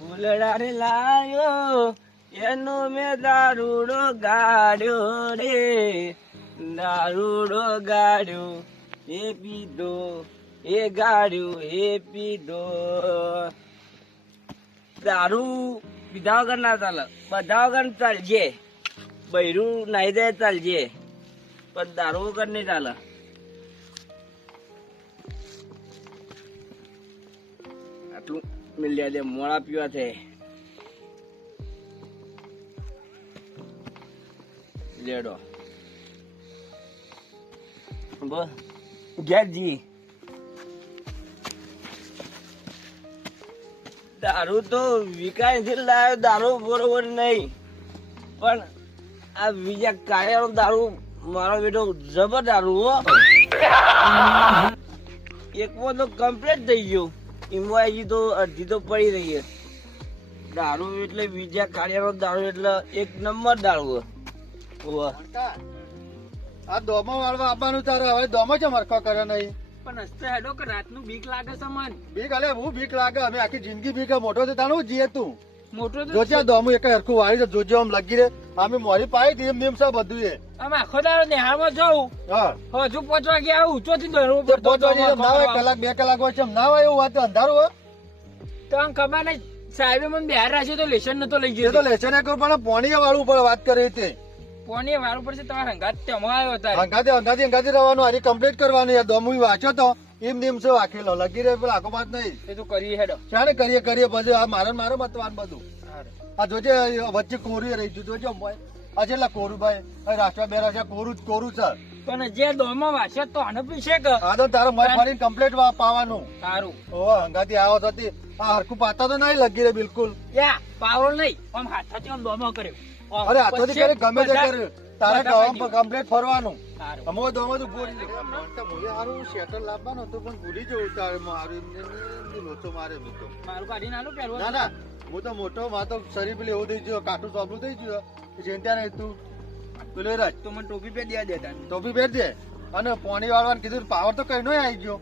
ફૂલડા રે લાયો એનો મેં દારૂડો ગાડ્યો રે, દારૂડો ગાડ્યો એ પીધો એ ગાડ્યું એ પીધો. દારૂ પીધા વગર ના ચાલે, બધા વગર ચાલજે. બૈરું નાઈ દે ચાલજે, પણ દારૂ વગર નહીં ચાલે. આટલું મિલ્યા દે, મોડા પીવા છે. લેડો ઘેરજી. દારૂ તો વિકાય થી લાવ્યો, દારૂ બરોબર નહીં, પણ આ બીજા કાળિયાનો દારૂ મારો બેટો જબર દારૂ હો. એકમાં તો કમ્પ્લીટ થઈ ગયો, એમાં હજી તો અડધી તો પડી રહી છે. દારૂ એટલે બીજા કાળિયાનો દારૂ એટલે એક નંબર દારૂ. આ દોમો વાળવા આવવાનું તારે, હવે દોમો છે મરખો કરે નહીં. પણ હસ્તે હેડો કે રાતનું બીક લાગે છે મન. બીક અલે હું બીક લાગે, અમે આખી જિંદગી બીક. મોટો તો તાનું જીએ તું મોટો તો જોજે દોમું એક હરખું વાળી છે, જોજે આમ લગી રે. અમે મોરી પાઈ હતી એમ છે બધું એ. આમ આખો દાડો નિહાળમાં જવું. હા હજુ પહોંચવા ગયા ઊંચો થી દોડવું તો પહોંચવા જઈએ ના હોય, કલાક 2 કલાક હોય છે ના હોય, એવું વાત અંધારું હોય તો આમ ખબર નહીં. સાહેબે મને બહાર રાખ્યો તો લેશન નતો લઈ એ ગયો. તો લેશે ને પણ પોણી વાળું પડે વાત કરી તે. પોણી વાળું પડશે, તમારા હંગાત તેમાં આવ્યો તારે. અંગાથી રહેવાનું, હરી કમ્પ્લીટ કરવાનું. યાર દોમું વાંચો તો એમ નેમ છે વાંખેલો લગી રહે, પેલા આખો વાત નહીં. એ તો કરીએ હેડો. ચાલે કરીએ પછી આ મારે મતવાન બધું. આ જોજે વચ્ચે કોરું રહી ગયું, જોજો ભાઈ આ છેલ્લા કોરું ભાઈ રાષ્ટ્ર બે રાષ્ટ્ર કોરું જ કોરું છે. પણ જે દોમાં વાંચે તો આને પીશે કે આ તો તારે મય ફરીને કમ્પ્લીટ પાવાનું. સારું. ઓ હંગાથી આવો થતી આ હરખું પાતા તો નહીં લગી રે બિલકુલ. યા પાવર નહીં, આમ હાથાથી આમ દોમો કર્યો. અરે હાથોથી કરે ગમે તે કરે, તારે કમ્પ્લીટ ફરવાનું. સારું. અમો દોમાં તો પૂરી સારું શેટર લાવવાનું હતું પણ ભૂલી જવું તારે. મારું લોચો મારે મૂકો મારું કાઢી નાનું પહેરવા. ના ના હું તો મોટો માં તો શરીર પેલી એવું થઈ ગયું, કાઠું ચોપડું થઈ ગયું. ચિંતા નહીં તું પેલો રાજ તો મને ટોપી પહેરી દે દેતા. ટોપી પહેર દે. અને પાણી વાળવાનું કીધું, પાવર તો કઈ નો આવી ગયો.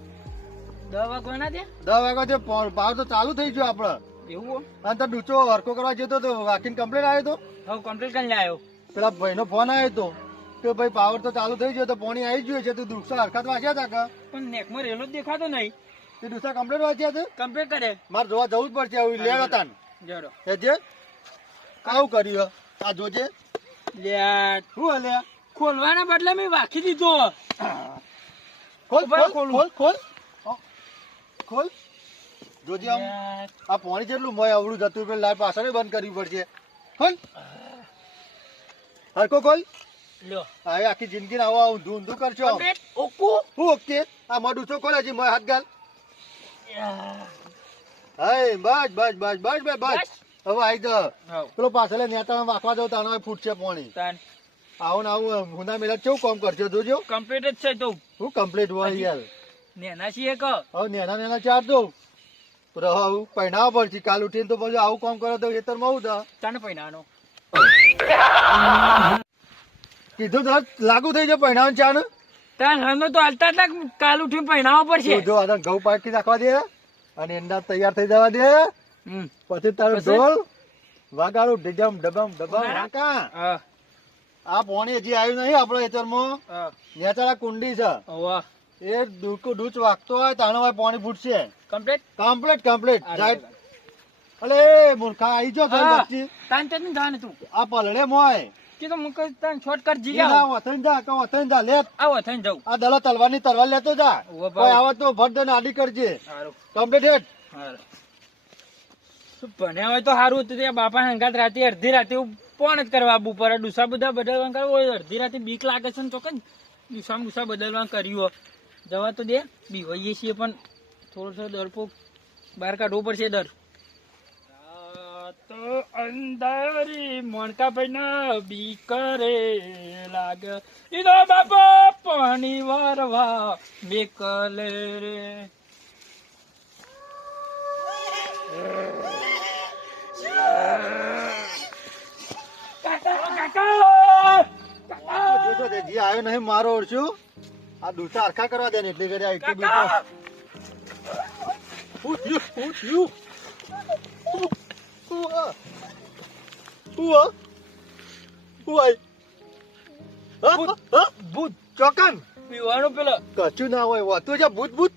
10 વાગવા ના દે. 10 વાગ્યા છે પાવર તો ચાલુ થઈ ગયો આપડે. એવું અને તો ડૂચો હરકો કરવા જતો તો વાકીને કમ્પ્લેટ આવ્યો તો. હવે કમ્પ્લીટ કરીને આવ્યો. પેલા ભાઈ નો ફોન આવ્યો તો કે ભાઈ પાવર તો ચાલુ થઈ ગયો, તો પાણી આવી ગયું છે. તું દુસરા હરકત વાંચ્યા હતા કે પણ નેકમાં રેલો જ દેખાતો નહીં. તે દુસરા કમ્પ્લેટ વાંચ્યા હતા. કમ્પ્લીટ કરે. મારે જોવા જવું જ પડશે. આવું લેવા હતા જડો એ જે આવું કર્યું. આ જોજે લે શું હલ્યા ખોલવાના બદલે મેં વાખી દીધો. ખોલ ઉભા ખોલ ખોલું. ખોલ ખોલ ખોલ જોજે આમ આ પાણી જેટલું મોય અવળું જતું પેલું લાઈટ પાછળ બંધ કરવી પડશે. ખોલ હરકો ખોલ. લ્યો હવે આખી જિંદગી આવો ઊંધું ઊંધું કરશો. કમ્પ્લીટ ઓકુ. હું ઓકે આ મોઢું છો ખોલ હજી મોય હાથ ગાલ. હાય બસ બસ બસ બસ બસ બસ હવે આઈ જા. પેલો પાછળ નેતા વાંખવા જાવ તાનો ફૂટશે પાણી. તાન આવું ને આવું હુના મેલા કેવું કામ કરજો જોજો. કમ્પ્લીટ જ છે તો. હું કમ્પ્લીટ હોય યાર. નેના છીએ કે હવે નેના નેના ચાર દો રહું પહેણાવા પડશે. કાલ ઉઠીને તો પછી આવું કામ કરે તો ખેતર માં આવું તાને પૈનાનો કીધું તો લાગુ થઈ જાય પહેણાવાનું ચા ને. તાન હનો તો હાલતા હતા કાલ ઉઠીને પૈનાવા પડશે. જો આ ઘઉં પાકી નાખવા દે અને એંડા તૈયાર થઈ જવા દે. પછી તારું ઢોલ વાગાડું ઢીજમ ડબમ ડબમ કાકા. હા આ પાણી હજી આવ્યું નહીં આપડે ખેતરમાં. હા નેચાળા કુંડી છે વાહ એ ડૂચ વાગતો હોય તાણો હોય પાણી ફૂટશે. કમ્પ્લીટ કમ્પ્લીટ કમ્પ્લીટ જાય. અલે મૂર્ખા આઈ જો બચ્ચી તાન તે જાને તું આ પલડે મોય કે તો મુક તાન શોર્ટકટ જી જા આવ વથન જા કે વથન જા લે. આવો થઈને જાઉં. આ દલા તલવારની તરવાર લેતો જા. ઉભો ભાઈ. કોઈ આવે તો ભટ દે આડી કરજે. સારું કમ્પ્લીટ હેડ. સારું ભણ્યા હોય તો સારું હતું. ત્યાં બાપા હંગાત રાતે અડધી રાતે પોણ જ કરવા આવવું પડે. ડુસા બધા બદલવા કરવું હોય અડધી રાતે બીક લાગે છે ને ચોક્કસ ડુસા બદલવા કર્યું જવા તો દે. બી હોઈએ છીએ પણ થોડો ડરપો બહાર કાઢવો પડશે. ડર તો અંધારી મોણકા ભાઈ ના બી કરે લાગે ઈનો બાપા પાણી વારવા બેકલે રે. જોજો જે આવ્યો નહીં મારો ઓળશું. આ ડૂસા હરખા કરવા દે ને એટલી ઘરે એટલી બીક. ભૂત ચોકન પીવાનું પેલો કશું ના હોય હોતું છે ભૂત ભૂત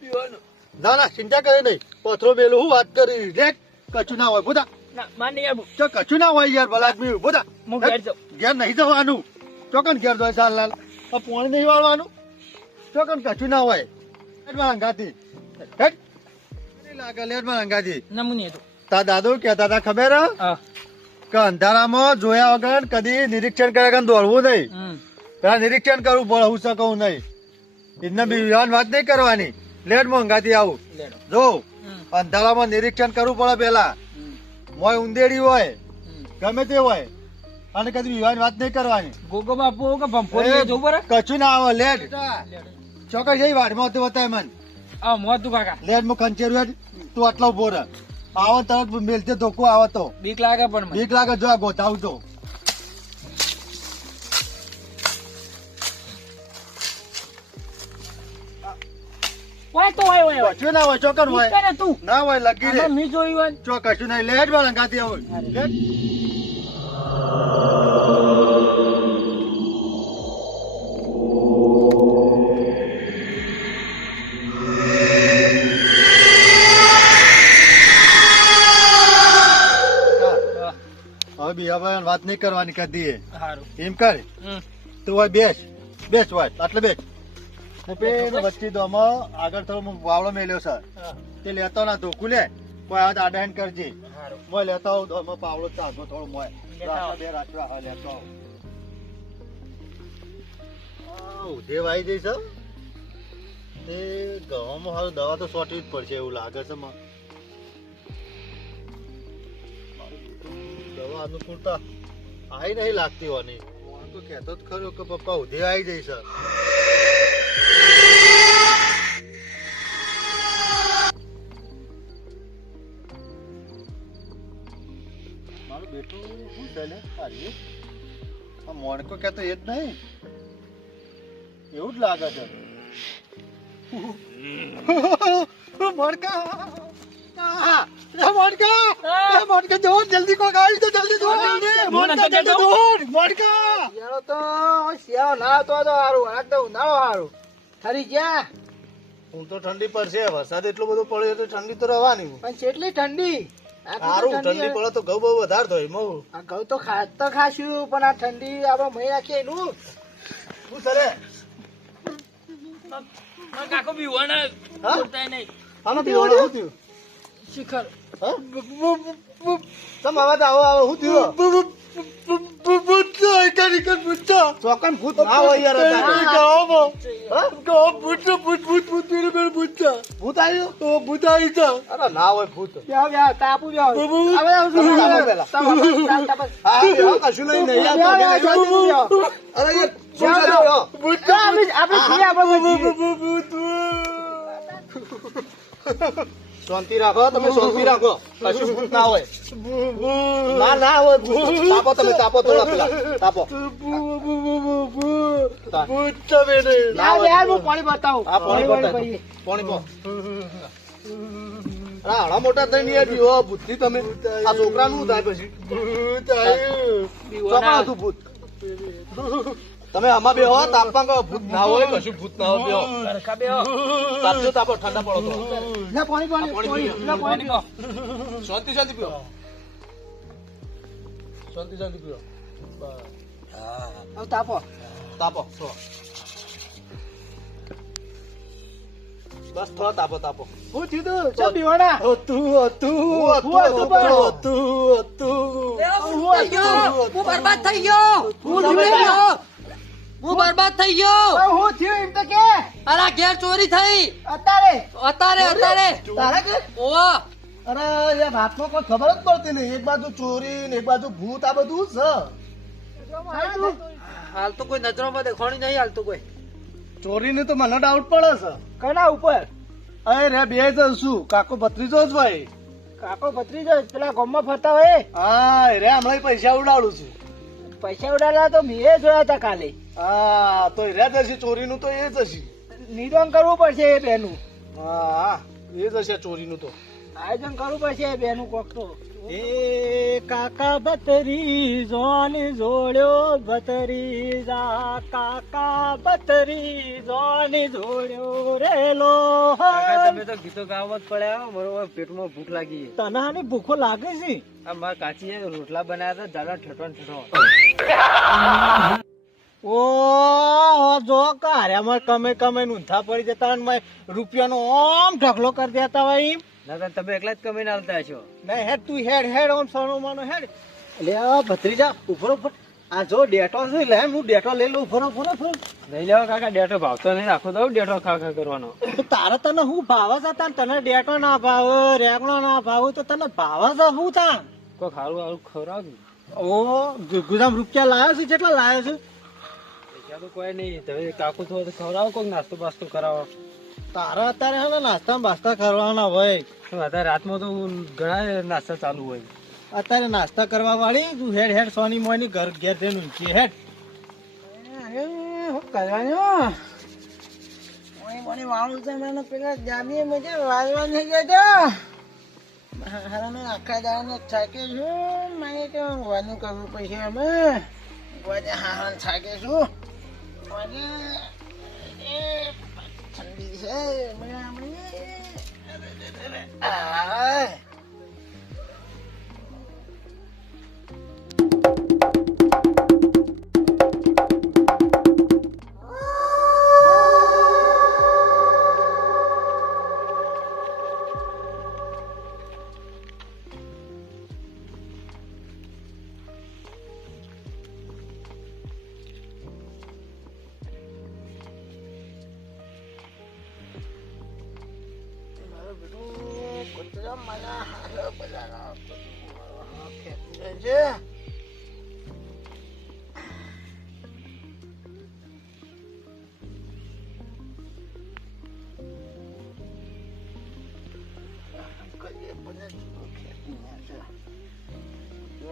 પીવાનું ના ના ચિંતા કરે નહીં પથરો મેલું હું વાત કરી લે કશું ના હોય ભૂતા ના માની આબુ તો કશું ના હોય યાર ભલા આદમી ભૂતા હું ઘેર જાઉં ઘેર નહીં જવાનું ચોકન ઘેર જાય સાલ લાલ પોણી નહીં વાળવાનું ચોકન કશું ના હોય લેટમાં અંગાતી હેટ લાગે લેટમાં અંગાતી નમૂની હતું તા દાદુ કહેતા હતા ખબર હે? હા કે અંધારામાં જોયા વગર કદી નિરીક્ષણ કર્યા વગર દોડવું નહીં પેલા નિરીક્ષણ કરવું પડે હું શકું નહીં એને બી વિવાન વાત નહીં કરવાની લેટ મંગાતી આવું લેડો જો અંધારામાં નિરીક્ષણ કરવું પડે પેલા મોય ઉંદેડી હોય ગમે તે હોય અને કદી વિવાન વાત નહીં કરવાની ગોગો બાપુ કે ભંફો જવું પડે કશું ના આવે લેટ ચોક્કસ જઈ વાડમાં હતું બતાય મને આ મોત તું કાકા લેટ માં ખંચેરું હેડ તું આટલો ઉભો રહે આવો તરત મેલતે ધોકો આવે તો બીક લાગે પણ મને બીક લાગે જો આ ગોતાવ તો ઓય તો ઓય કશું ના હોય ચોકર હોય કરે તું ના હોય લગી રે આમાં મી જોયું હોય ચો કશું નહીં લેટ વાળા ગાતી આવો લેટ હવે બિહાભાઈ વાત નહીં કરવાની કદી સારું એમ કરે તું હોય બેસ હોય એટલે બેસ ને પેલો વચ્ચે તો આમાં આગળ થોડો વાવડો મેલ્યો છે તે લેતો ના ધોકું લે કોઈ આવે તો આડા હેન્ડ કરજે સારું મોય લેતો આવું આમાં પાવડો ચાલતો થોડો મોય લેતા આવો. બે રાત્રા હા લેતો આવું દેવ આવી જઈશ તે ગવામાં હારું દવા તો સોટવી જ પડશે એવું લાગે છે મને દવા અનુકૂળતા આવી નહીં લાગતી હોની હું તો કહેતો જ ખરો કે પપ્પા ઉધે આવી જઈશ મારું બેટું શું છે લે તારી આ મોણકો કહેતો એ જ નહીં એવું જ લાગે છે મોણકા મોણકા જો જલ્દી કોઈ ગાડી તો જલ્દી દોડ મોણકા જલ્દી દોડ મોણકા શિયાળો તો શિયાળો ના તો સારું આ તો ઉનાળો સારું ખરી જ્યાં હું તો ઠંડી પડશે વરસાદ એટલો બધો પડ્યો તો ઠંડી તો રહેવાની પણ કેટલી ઠંડી સારું ઠંડી પડે તો ઘઉં બહુ વધારે થાય મઉ આ ઘઉં તો ખાશું પણ આ ઠંડી આપણે મહી રાખીએ એનું શું સરે કાકો બીવાના હા? બોલતા નહીં આનો પીવાનું શું થયું શિખર હા તમે આવા આવો આવો શું થયું ચોકન ભૂત ના હોય યાર ભૂત આવ્યું તો ભૂત આવી છે અરે ના હોય ભૂત બેહો, બેહો, તાપુ બેહો. હવે તાપુ પેલા. હા બેહો, કશું લઈ નહીં યાર, તો બેહો. અરે યાર શું કરે બેહો? આપણે છીએ, આપણે શાંતિ રાખો તમે શાંતિ રાખો કશું ભૂત ના હોય ના હોય ભૂત તાપો તમે તાપો થોડા પેલા તાપો ભૂત તમે ના યાર હું પાણી બતાવું હા પાણી પાણી પો પીએ. પાણી પો અરે આણા મોટા થઈને યાર બીવો બુદ્ધિ તમે આ છોકરાનું થાય પછી ભૂત આવ્યું હતું ભૂત તમે આમાં બે હો તાપમાં કહો ભૂત ના હોય કશું ભૂત ના હોય બેહો સરખા બેહો તાપજો તાપો ઠંડા પડો તો લે પાણી પાણી પાણી પાણી પીએ. લે પાણી પાણી કહો શાંતિ શાંતિ પીઓ શાંતિ શાંતિ પીઓ હવે તાપો તાપો થોડો બસ થોડો તાપો તાપો હું થયું ચમ બીવાના હતું હું બરબાદ થઈ ગયો હું બરબાદ થઈ ગયો હું થયું એમ તો કે અલા ઘેર ચોરી થઈ અત્યારે અત્યારે તારા કે ઓવા અરે યાર રાતમાં કોઈ ખબર જ પડતી નહીં એક બાજુ ચોરી ને એક બાજુ ભૂત આ બધું છે હાલ તો કોઈ નજરોમાં દેખાણી નહીં હાલ તો કોઈ ચોરી ને તો મને ડાઉટ પડે છે કના ઉપર અરે રે બે જ શું કાકો ભત્રીજો જ ભાઈ કાકો ભત્રીજો પેલા ગામમાં ફરતા હોય હા રે હમણાં પૈસા ઉડાડું છું પૈસા ઉડાડ્યા તો મેં જોયા હતા કાલે હા તો રે જશે ચોરીનું તો એ જ હશે નિદાન કરવું પડશે એ બેનું હા એ જ હશે ચોરીનું તો આયોજન કરવું પડશે એ બેનું કોક તો એ કાકા બતરી જોની જોડ્યો ભત્રીજા કાકા બતરી જોની જોડ્યો રેલો તમે તો ગીતો ગાવા જ પડ્યા બરોબર પેટમાં ભૂખ લાગી તને આની ભૂખો લાગે છે આ મારા કાચીએ રોટલા બનાવ્યા હતા દાદા ઠઠો ઠઠો ઓ જો કાર્યામાં કમે કમે ઊંધા પડી જતા અને રૂપિયાનો ઓમ ઢગલો કરી દેતા હોય એમ. ના તમે એકલા જ કમીને આવતા છો નહીં હેડ તું હેડ ઓમ સોનો માનો હેડ એટલે આ ભત્રીજા ઉભરો ઉભર આ જો ડેટો છે લે હું ડેટો લઈ લઉં ઉભરો લઈ લેવા કાકા ડેટો ભાવતો નહીં રાખો તો ડેટો ખા કરવાનો તારે તને હું ભાવે છે તાન તને ડેટો ના ભાવે રેગણો ના ભાવે તો તને ભાવે છે હું તાન કોઈ ખારું આવું ખવડાવ ઓ ગુદામ રૂપિયા લાવ્યો છે કેટલા લાવ્યો છે પૈસા તો કોઈ નહીં તમે કાકુ થો તો ખવડાવો કોઈક નાસ્તો બાસ્તો કરાવો તારા અત્યારે હે ને નાસ્તા બાસ્તા કરવાના હોય અત્યારે રાતમાં તો ઘણા નાસ્તા ચાલુ હોય અત્યારે નાસ્તા કરવા વાળી તું હેડ સોની મોની ઘર ઘેર જઈને ઊંચી હેડ શું કરવાનું વાળું છે મને પેલા જામીએ મજે વાળવા નહીં જતો હારાને આખા દાડાને થાકે છું મને તો વાનું કરવું પડશે અમે ગોજે હા થાકે છું મને ઠંડી છે આ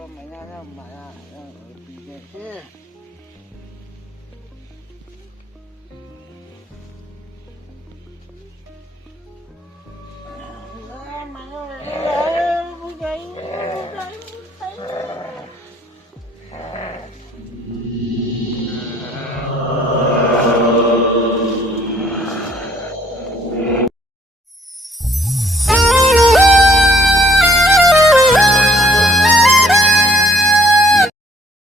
મહિના મારા